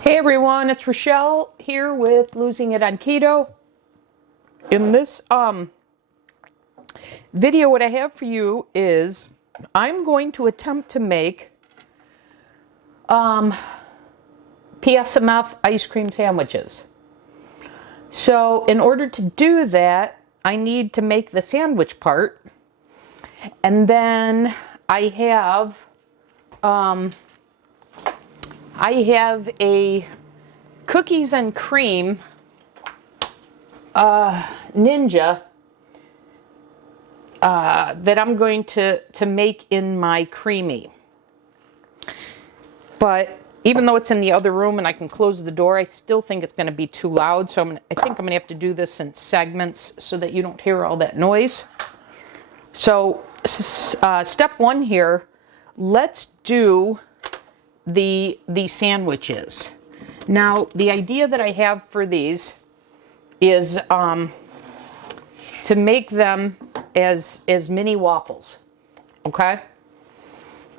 Hey everyone, it's Rochelle here with Losing It on Keto. In this video, what I have for you is I'm going to attempt to make PSMF ice cream sandwiches. So in order to do that, I need to make the sandwich part, and then I have a cookies and cream Ninja that I'm going to make in my Creami. But even though it's in the other room and I can close the door, I still think it's going to be too loud. So I think I'm going to have to do this in segments so that you don't hear all that noise. So step one here, let's do the sandwiches. Now, the idea that I have for these is to make them as mini waffles, okay?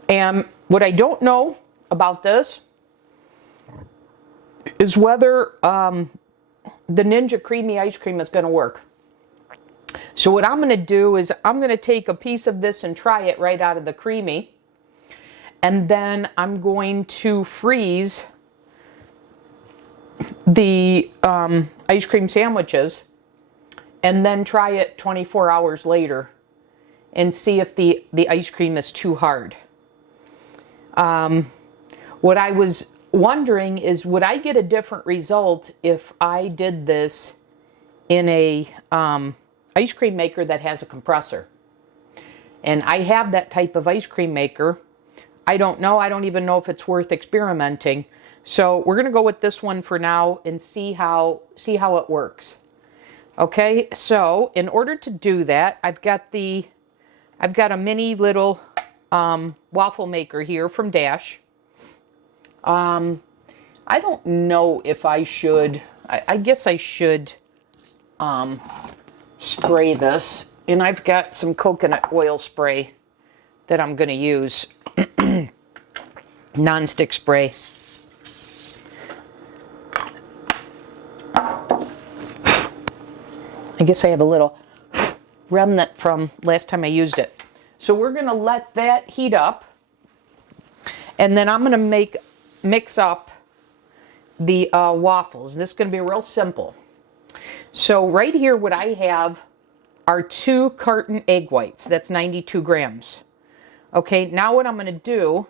And what I don't know about this is whether the Ninja Creami ice cream is going to work. So what I'm going to do is I'm going to take a piece of this and try it right out of the Creami. And then I'm going to freeze the ice cream sandwiches and then try it 24 hours later and see if the ice cream is too hard. What I was wondering is, would I get a different result if I did this in a ice cream maker that has a compressor? And I have that type of ice cream maker. I don't know. I don't even know if it's worth experimenting. So we're going to go with this one for now and see how it works. Okay, so in order to do that, I've got a mini little waffle maker here from Dash. I don't know if I should. I guess I should spray this, and I've got some coconut oil spray that I'm going to use. Non-stick spray. I guess I have a little remnant from last time I used it. So we're going to let that heat up, and then I'm going to mix up the waffles. This is going to be real simple. So right here, what I have are 2 carton egg whites. That's 92 grams. Okay, now what I'm going to do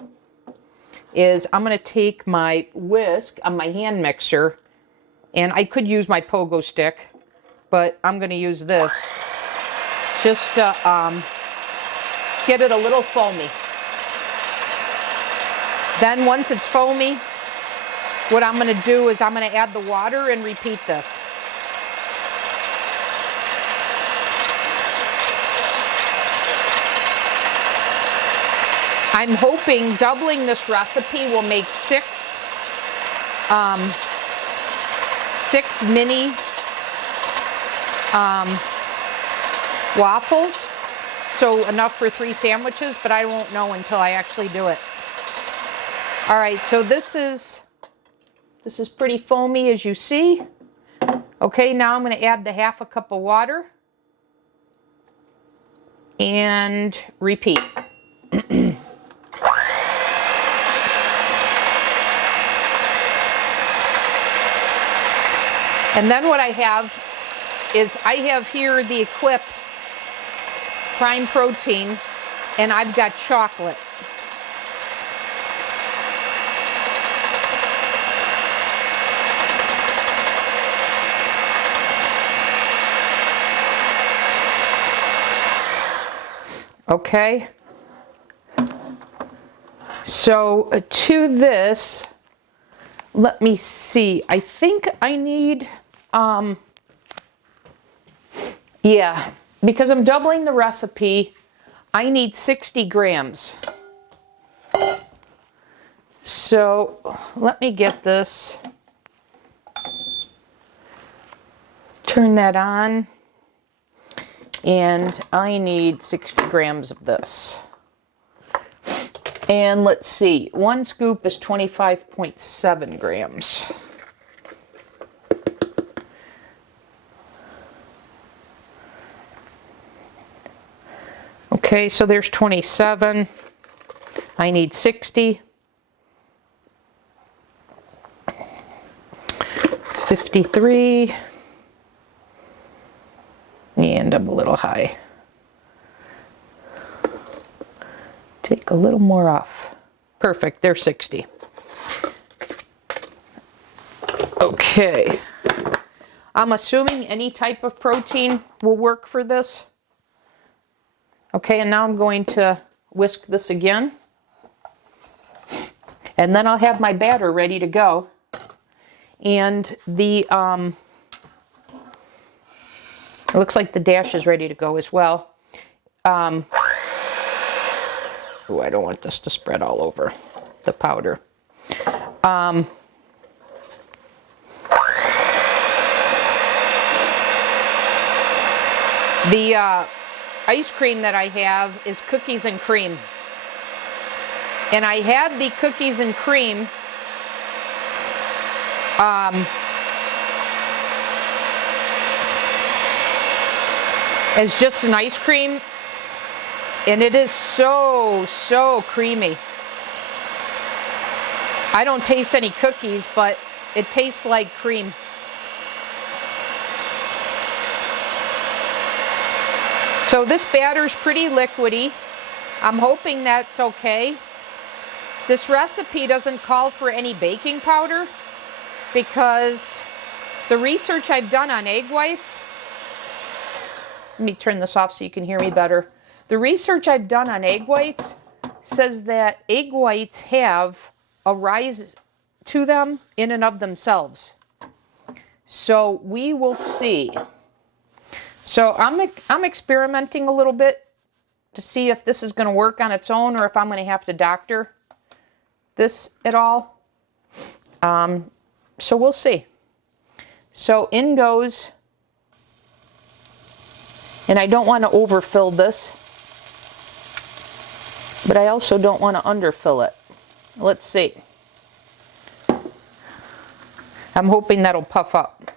is I'm going to take my whisk on my hand mixer, and I could use my pogo stick, but I'm going to use this just to get it a little foamy. Then once it's foamy, what I'm going to do is I'm going to add the water and repeat this. I'm hoping doubling this recipe will make 6 mini waffles, so enough for 3 sandwiches, but I won't know until I actually do it. All right, so this is pretty foamy, as you see. Okay, now I'm going to add the 1/2 cup of water and repeat. And then what I have is I have here the Equip Prime Protein, and I've got chocolate. Okay. So to this, let me see. I think I need, yeah, because I'm doubling the recipe, I need 60 grams. So let me get this. Turn that on. And I need 60 grams of this. And let's see, 1 scoop is 25.7 grams. Okay, so there's 27. I need 60. 53. And I'm a little high. Take a little more off. Perfect, there's 60. Okay. I'm assuming any type of protein will work for this. Okay, and now I'm going to whisk this again. And then I'll have my batter ready to go. And the, it looks like the dash is ready to go as well. Oh, I don't want this to spread all over the powder. The ice cream that I have is cookies and cream. And I had the cookies and cream as just an ice cream, and it is so creamy. I don't taste any cookies, but it tastes like cream. So this batter's pretty liquidy. I'm hoping that's okay. This recipe doesn't call for any baking powder because the research I've done on egg whites, let me turn this off so you can hear me better. The research I've done on egg whites says that egg whites have a rise to them in and of themselves. So we will see. So I'm experimenting a little bit to see if this is going to work on its own or if I'm going to have to doctor this at all. So we'll see. So in goes, and I don't want to overfill this, but I also don't want to underfill it. Let's see. I'm hoping that'll puff up.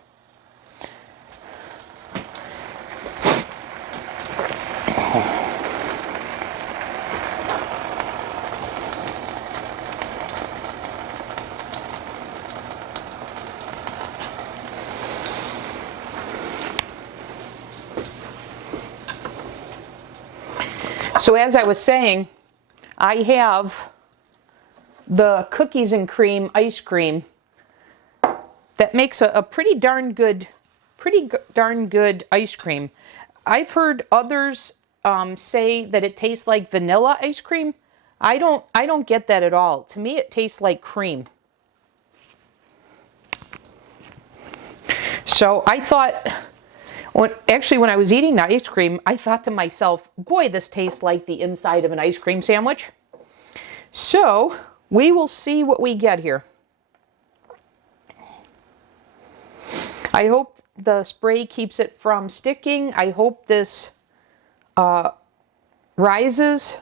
So as I was saying, I have the cookies and cream ice cream that makes a pretty darn good ice cream. I've heard others say that it tastes like vanilla ice cream. I don't get that at all. To me, it tastes like cream. So I thought, when I was eating the ice cream, I thought to myself, boy, this tastes like the inside of an ice cream sandwich. So we will see what we get here. I hope the spray keeps it from sticking. I hope this rises.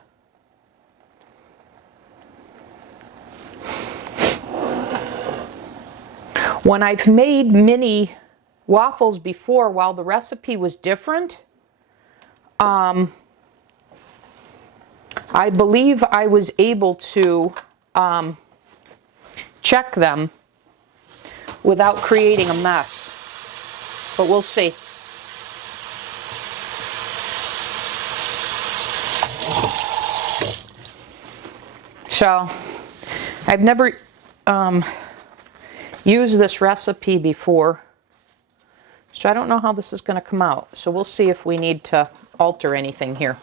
When I've made mini waffles before, while the recipe was different, I believe I was able to check them without creating a mess, but we'll see. So I've never used this recipe before, so I don't know how this is going to come out. So we'll see if we need to alter anything here.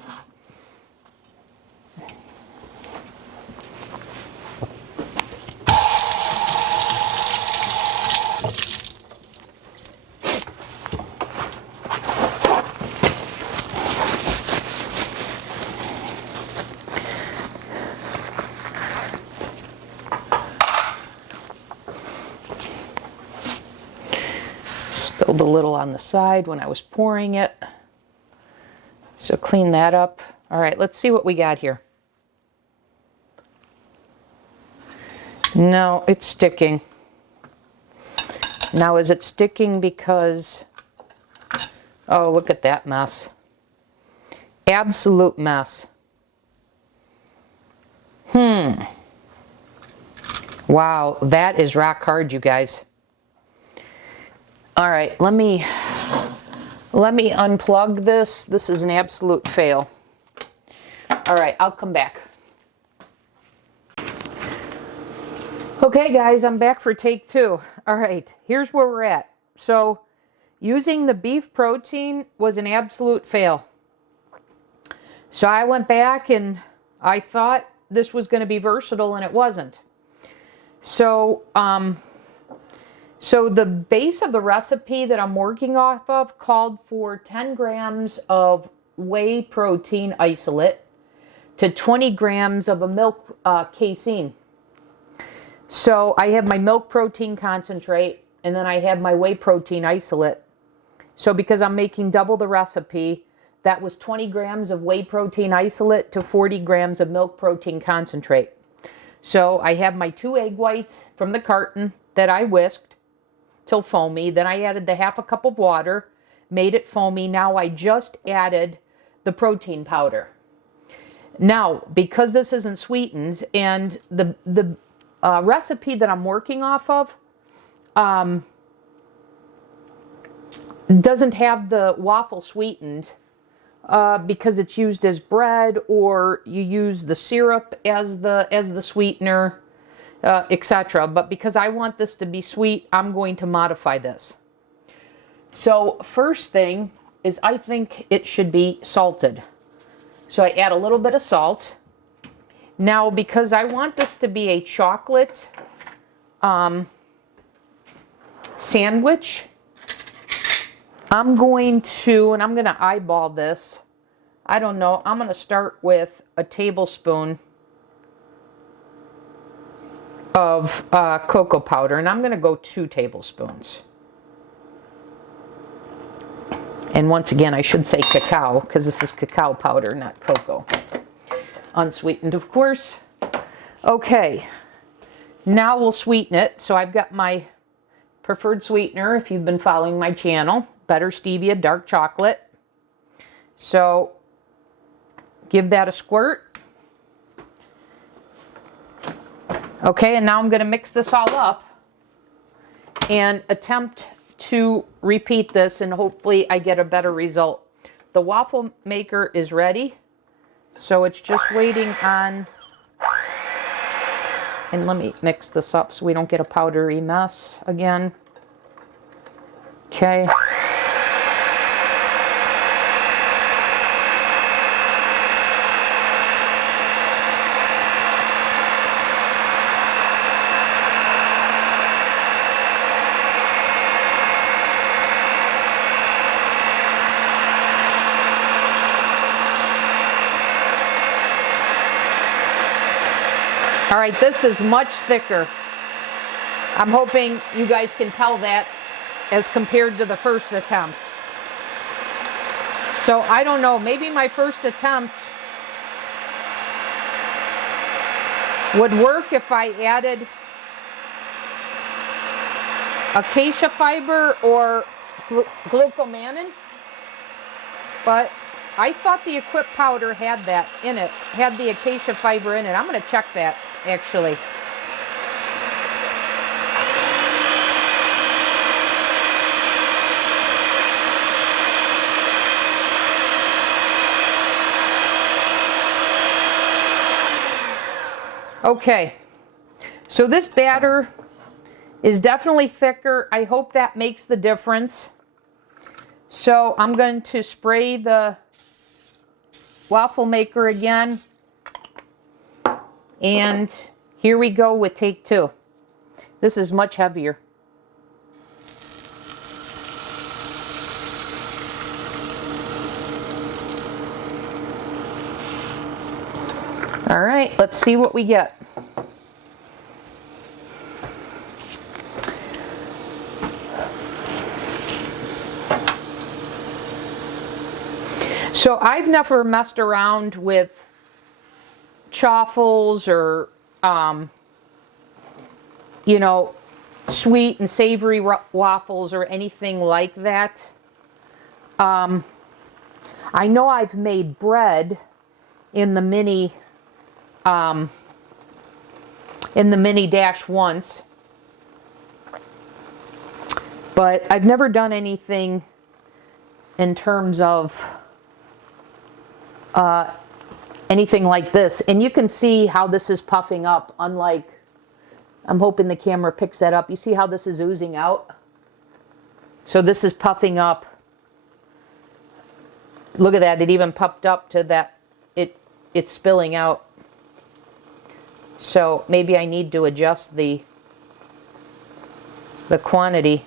Spilled a little on the side when I was pouring it. So clean that up. All right, let's see what we got here. No, it's sticking. Now, is it sticking because... Oh, look at that mess. Absolute mess. Wow, that is rock hard, you guys. All right, let me unplug this. This is an absolute fail. All right, I'll come back. Okay, guys, I'm back for take two. All right, here's where we're at. So, using the beef protein was an absolute fail. So I went back and I thought this was going to be versatile, and it wasn't. So, so the base of the recipe that I'm working off of called for 10 grams of whey protein isolate to 20 grams of a milk casein. So I have my milk protein concentrate, and then I have my whey protein isolate. So because I'm making double the recipe, that was 20 grams of whey protein isolate to 40 grams of milk protein concentrate. So I have my 2 egg whites from the carton that I whisked till foamy. Then I added the half a cup of water, made it foamy. Now I just added the protein powder. Now, because this isn't sweetened, and the recipe that I'm working off of doesn't have the waffle sweetened, because it's used as bread, or you use the syrup as the sweetener, etc. But because I want this to be sweet, I'm going to modify this. So first thing is, I think it should be salted. So I add a little bit of salt. Now, because I want this to be a chocolate sandwich, I'm going to eyeball this. I don't know, I'm going to start with a tablespoon of cocoa powder, and I'm going to go 2 tablespoons. And once again, I should say cacao, because this is cacao powder, not cocoa. Unsweetened, of course. Okay, now we'll sweeten it. So I've got my preferred sweetener, if you've been following my channel, Better Stevia Dark Chocolate. So give that a squirt. Okay, and now I'm going to mix this all up and attempt to repeat this, and hopefully I get a better result. The waffle maker is ready, so it's just waiting on, and let me mix this up so we don't get a powdery mess again. Okay. All right, this is much thicker. I'm hoping you guys can tell that as compared to the first attempt. So I don't know, maybe my first attempt would work if I added acacia fiber or glucomannan, but I thought the Equip powder had that in it, had the acacia fiber in it. I'm going to check that, actually. Okay, so this batter is definitely thicker. I hope that makes the difference. So I'm going to spray the waffle maker again. And here we go with take 2. This is much heavier. All right, let's see what we get. So I've never messed around with chaffles or you know, sweet and savory waffles or anything like that. I know I've made bread in the mini dash once, but I've never done anything in terms of anything like this. And you can see how this is puffing up, unlike, I'm hoping the camera picks that up. You see how this is oozing out? So this is puffing up. Look at that, it even puffed up to that, it's spilling out. So maybe I need to adjust the quantity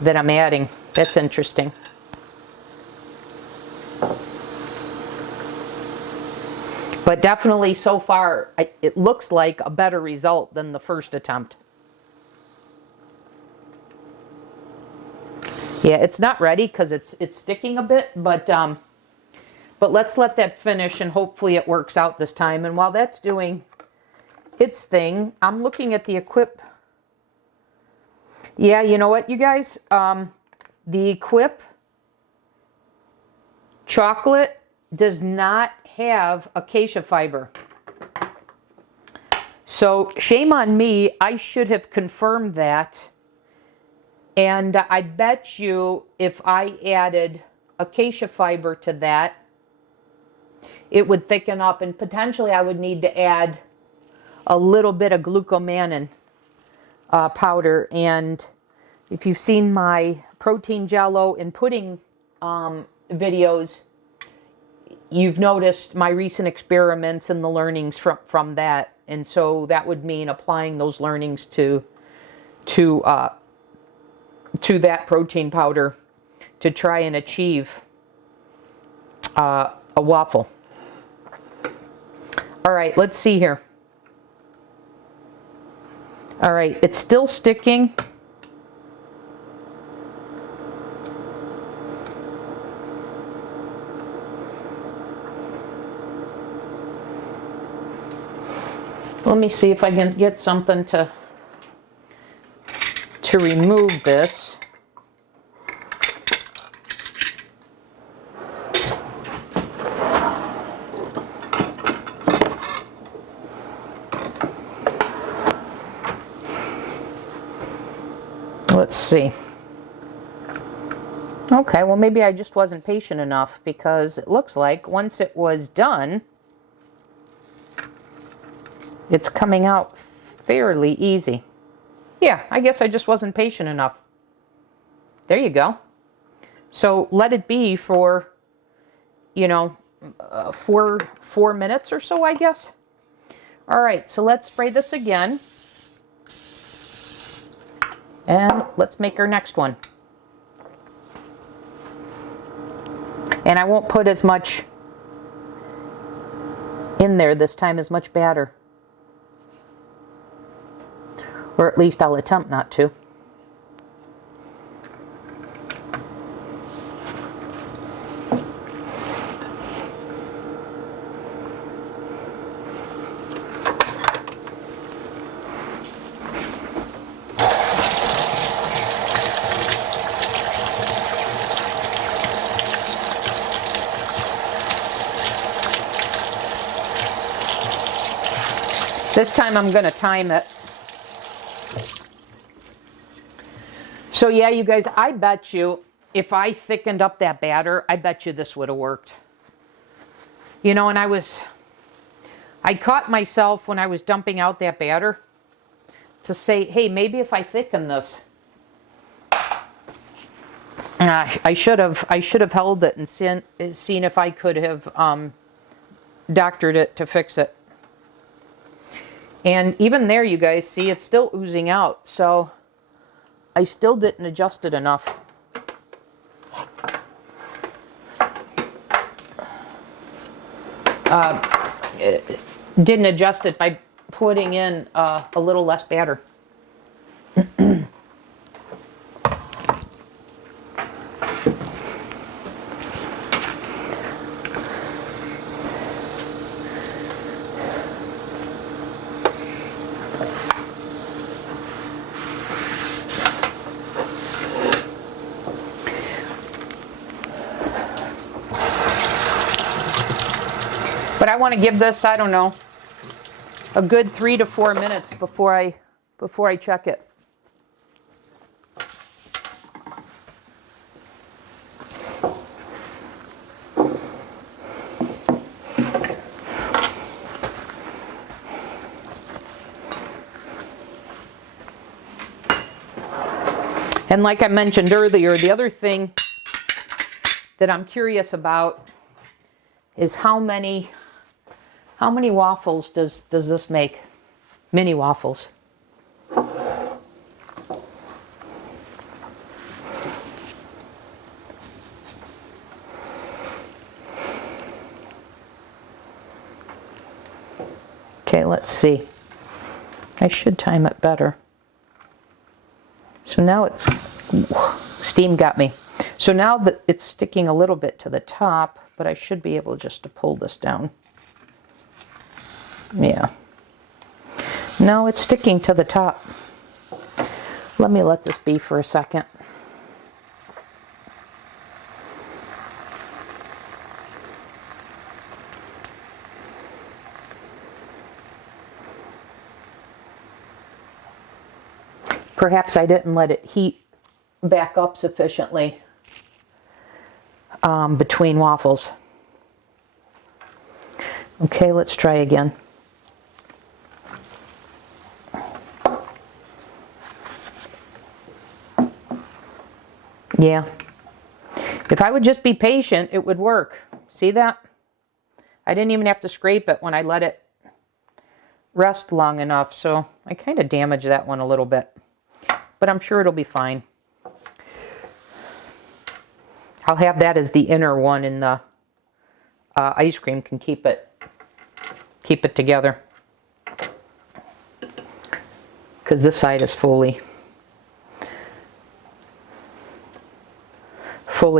that I'm adding. That's interesting. But definitely so far, it looks like a better result than the first attempt. Yeah, it's not ready because it's sticking a bit, but let's let that finish and hopefully it works out this time. And while that's doing its thing, I'm looking at the Equip. Yeah, you know what, you guys? The Equip chocolate does not have acacia fiber. So shame on me, I should have confirmed that. And I bet you if I added acacia fiber to that, it would thicken up, and potentially I would need to add a little bit of glucomannan powder. And if you've seen my protein jello and pudding videos, you've noticed my recent experiments and the learnings from that. And so that would mean applying those learnings to that protein powder to try and achieve a waffle. All right, let's see here. All right, it's still sticking. Let me see if I can get something to remove this. Let's see. Okay, well maybe I just wasn't patient enough, because it looks like once it was done, it's coming out fairly easy. Yeah, I guess I just wasn't patient enough. There you go. So let it be for, you know, 4 minutes or so, I guess. All right, so let's spray this again. And let's make our next one. And I won't put as much in there this time, as much batter. Or at least I'll attempt not to. This time I'm going to time it. So yeah, you guys, I bet you if I thickened up that batter, I bet you this would have worked. You know, and I caught myself when I was dumping out that batter to say, hey, maybe if I thicken this. I should have held it and seen if I could have doctored it to fix it. And even there, you guys, see, it's still oozing out. So I still didn't adjust it enough. Didn't adjust it by putting in a little less batter. I want to give this, I don't know, a good 3 to 4 minutes before I check it. And like I mentioned earlier, the other thing that I'm curious about is how many waffles does this make? Mini waffles. Okay, let's see. I should time it better. So now it's, steam got me. So now that it's sticking a little bit to the top, but I should be able just to pull this down. Yeah. No, it's sticking to the top. Let me let this be for a second. Perhaps I didn't let it heat back up sufficiently between waffles. Okay, let's try again. Yeah. If I would just be patient, it would work. See that? I didn't even have to scrape it when I let it rest long enough, so I kind of damaged that one a little bit. But I'm sure it'll be fine. I'll have that as the inner one, and the ice cream can keep it together. Because this side is fully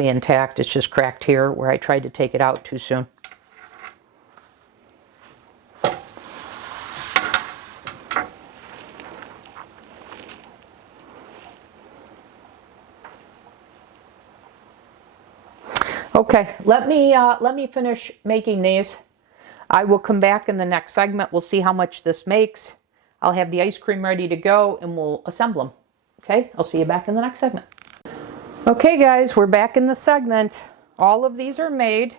intact. It's just cracked here where I tried to take it out too soon. Okay, let me finish making these. I will come back in the next segment. We'll see how much this makes. I'll have the ice cream ready to go and we'll assemble them. Okay, I'll see you back in the next segment. Okay guys, we're back in the segment. All of these are made.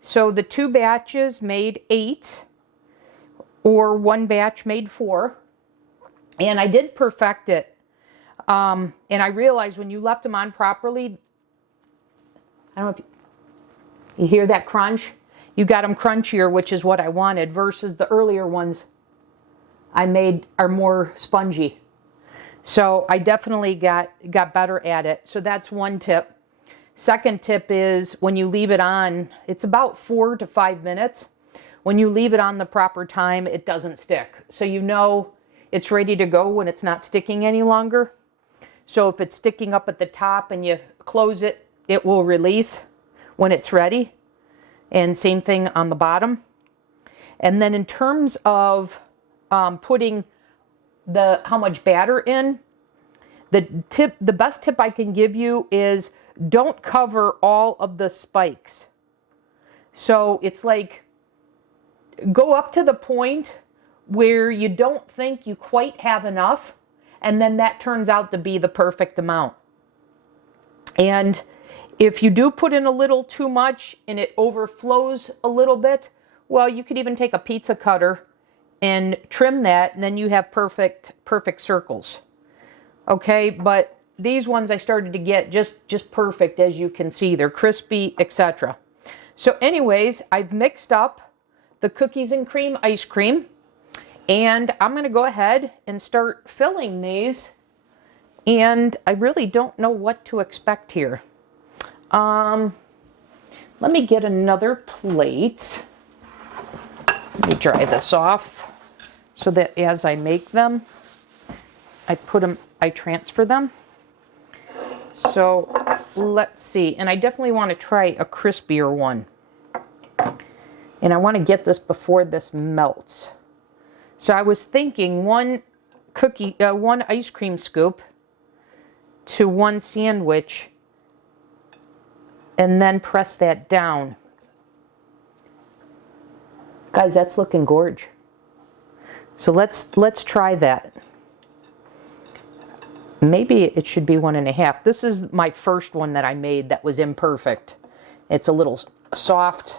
So the 2 batches made 8, or 1 batch made 4. And I did perfect it. And I realized when you left them on properly, I don't know if you hear that crunch? You got them crunchier, which is what I wanted, versus the earlier ones I made are more spongy. So I definitely got better at it. So that's one tip. Second tip is when you leave it on, it's about 4 to 5 minutes. When you leave it on the proper time, it doesn't stick. So you know it's ready to go when it's not sticking any longer. So if it's sticking up at the top and you close it, it will release when it's ready. And same thing on the bottom. And then in terms of putting how much batter in, the best tip I can give you is don't cover all of the spikes. So it's like, go up to the point where you don't think you quite have enough, and then that turns out to be the perfect amount. And if you do put in a little too much and it overflows a little bit, well, you could even take a pizza cutter and trim that, and then you have perfect circles. Okay, but these ones I started to get just perfect, as you can see. They're crispy, etc. So anyways, I've mixed up the cookies and cream ice cream, and I'm going to go ahead and start filling these. And I really don't know what to expect here. Let me get another plate. Let me dry this off so that as I make them, I transfer them. So let's see. And I definitely want to try a crispier one. And I want to get this before this melts. So I was thinking one ice cream scoop to 1 sandwich, and then press that down. Guys, that's looking gorge. So let's try that. Maybe it should be 1.5. This is my first one that I made that was imperfect. It's a little soft.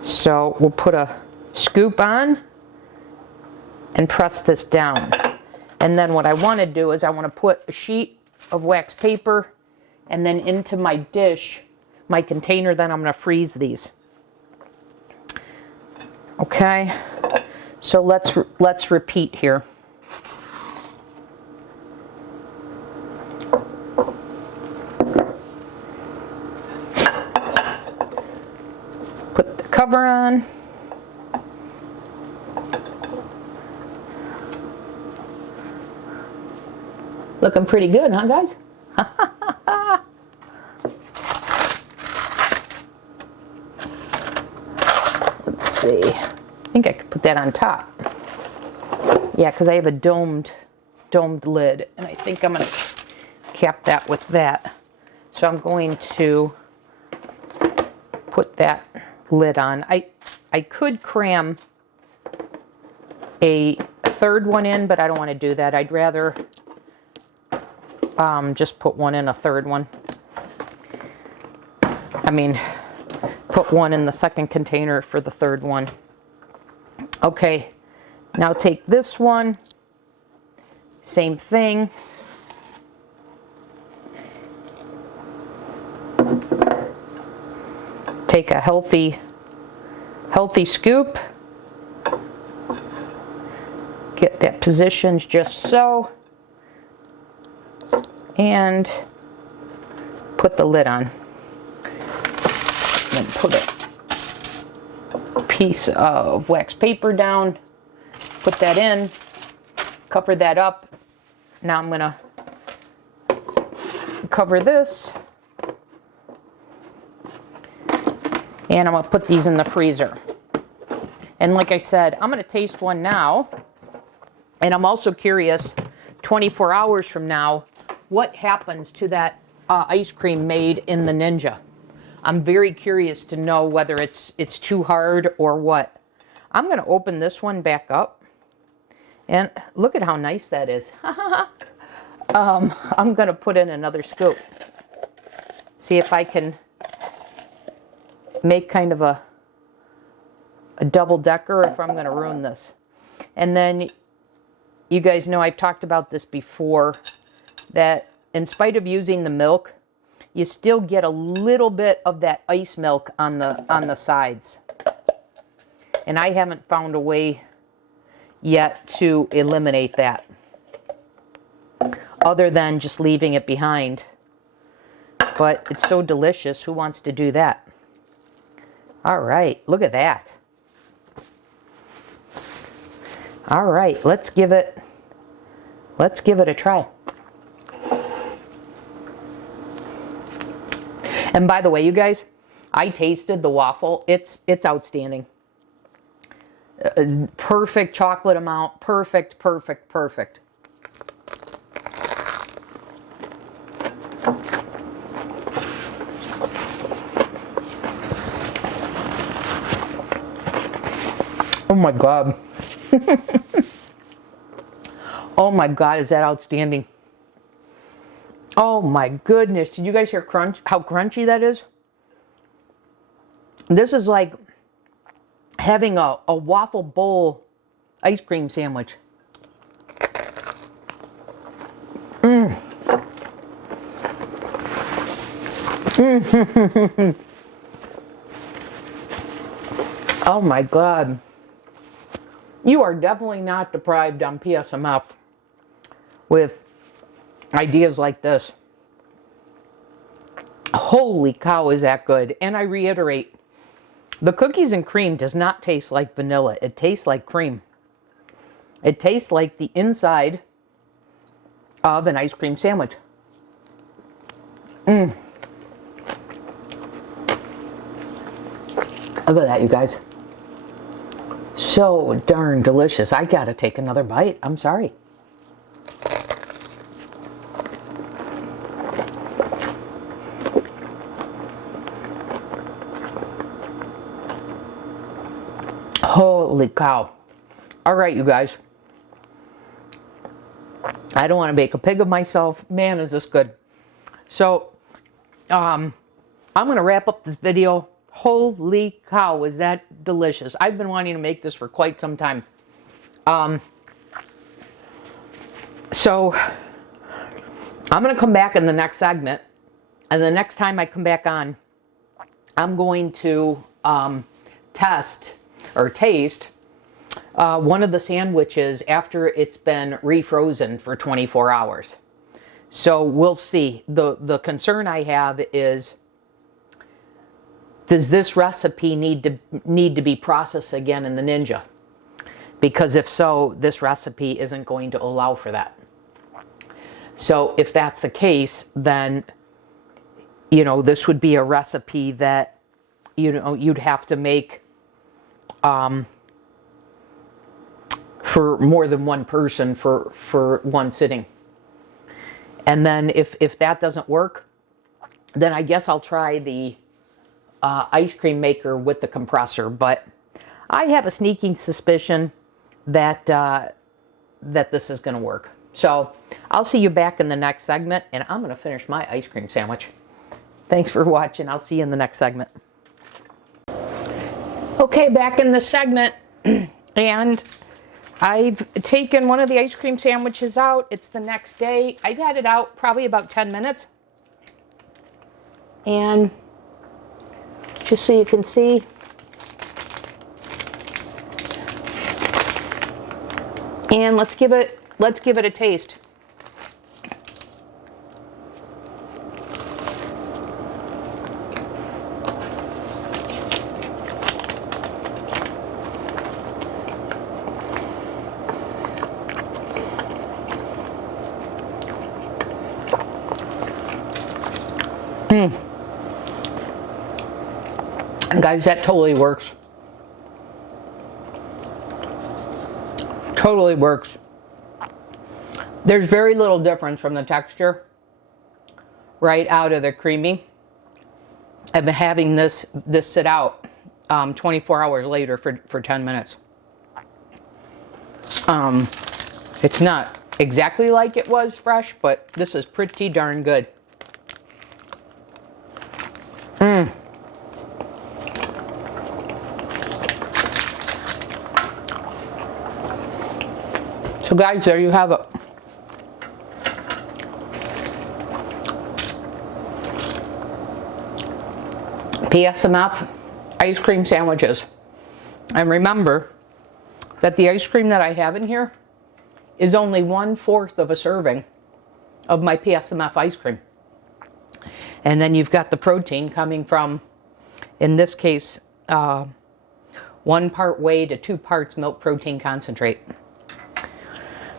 So we'll put a scoop on and press this down. And then what I want to do is I want to put a sheet of wax paper and then into my dish, my container, then I'm going to freeze these. Okay, so let's repeat here. Put the cover on. Looking pretty good, huh, guys? Let's see. I think I could put that on top. Yeah, because I have a domed lid, and I think I'm going to cap that with that. So I'm going to put that lid on. I could cram a third one in, but I don't want to do that. I'd rather just put one in a third one. I mean, put one in the second container for the third one. Okay, now take this one, same thing. Take a healthy scoop. Get that positioned just so. And put the lid on. Then put a piece of wax paper down. Put that in. Cover that up. Now I'm going to cover this. And I'm going to put these in the freezer. And like I said, I'm going to taste one now. And I'm also curious, 24 hours from now, what happens to that ice cream made in the Ninja. I'm very curious to know whether it's too hard or what. I'm going to open this one back up. And look at how nice that is. I'm going to put in another scoop. See if I can make kind of a double-decker, if I'm going to ruin this. And then you guys know I've talked about this before, that in spite of using the milk, you still get a little bit of that ice milk on the sides. And I haven't found a way yet to eliminate that, other than just leaving it behind. But it's so delicious. Who wants to do that? All right, look at that. All right, let's give it a try. And by the way, you guys, I tasted the waffle. It's outstanding. Perfect chocolate amount. Perfect. Oh my God. Oh my God, is that outstanding? Oh my goodness. Did you guys hear how crunchy that is? This is like having a waffle bowl ice cream sandwich. Oh my God. You are definitely not deprived on PSMF with ideas like this. Holy cow, is that good. And I reiterate, the cookies and cream does not taste like vanilla. It tastes like cream. It tastes like the inside of an ice cream sandwich. Look at that, you guys. So darn delicious. I gotta take another bite. I'm sorry. Holy cow. All right, you guys. I don't want to make a pig of myself. Man, is this good. So, I'm going to wrap up this video. Holy cow, is that delicious. I've been wanting to make this for quite some time. So, I'm going to come back in the next segment. And the next time I come back on, I'm going to test or taste one of the sandwiches after it's been refrozen for 24 hours. So we'll see. The concern I have is, does this recipe need to be processed again in the Ninja? Because if so, this recipe isn't going to allow for that. So if that's the case, then, you know, this would be a recipe that, you know, you'd have to make for more than one person for one sitting. And then if that doesn't work, then I guess I'll try the ice cream maker with the compressor. But I have a sneaking suspicion that that this is going to work. So I'll see you back in the next segment, and I'm going to finish my ice cream sandwich. Thanks for watching. I'll see you in the next segment. Okay, back in the segment, and I've taken one of the ice cream sandwiches out. It's the next day. I've had it out probably about 10 minutes. And just so you can see, and let's give it a taste. Guys, that totally works. Totally works. There's very little difference from the texture right out of the Creami. I've been having this sit out 24 hours later for 10 minutes. It's not exactly like it was fresh, but this is pretty darn good. So guys, there you have it. PSMF ice cream sandwiches. And remember that the ice cream that I have in here is only 1/4 of a serving of my PSMF ice cream. And then you've got the protein coming from, in this case, 1 part whey to 2 parts milk protein concentrate.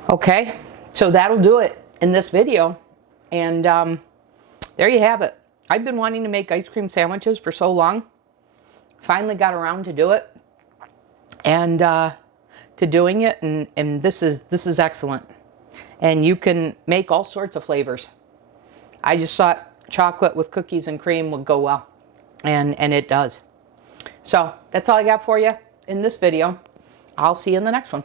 Okay, so that'll do it in this video. And there you have it. I've been wanting to make ice cream sandwiches for so long. Finally got around to do it. And to doing it, and this is excellent. And you can make all sorts of flavors. I just thought chocolate with cookies and cream would go well. And it does. So that's all I got for you in this video. I'll see you in the next one.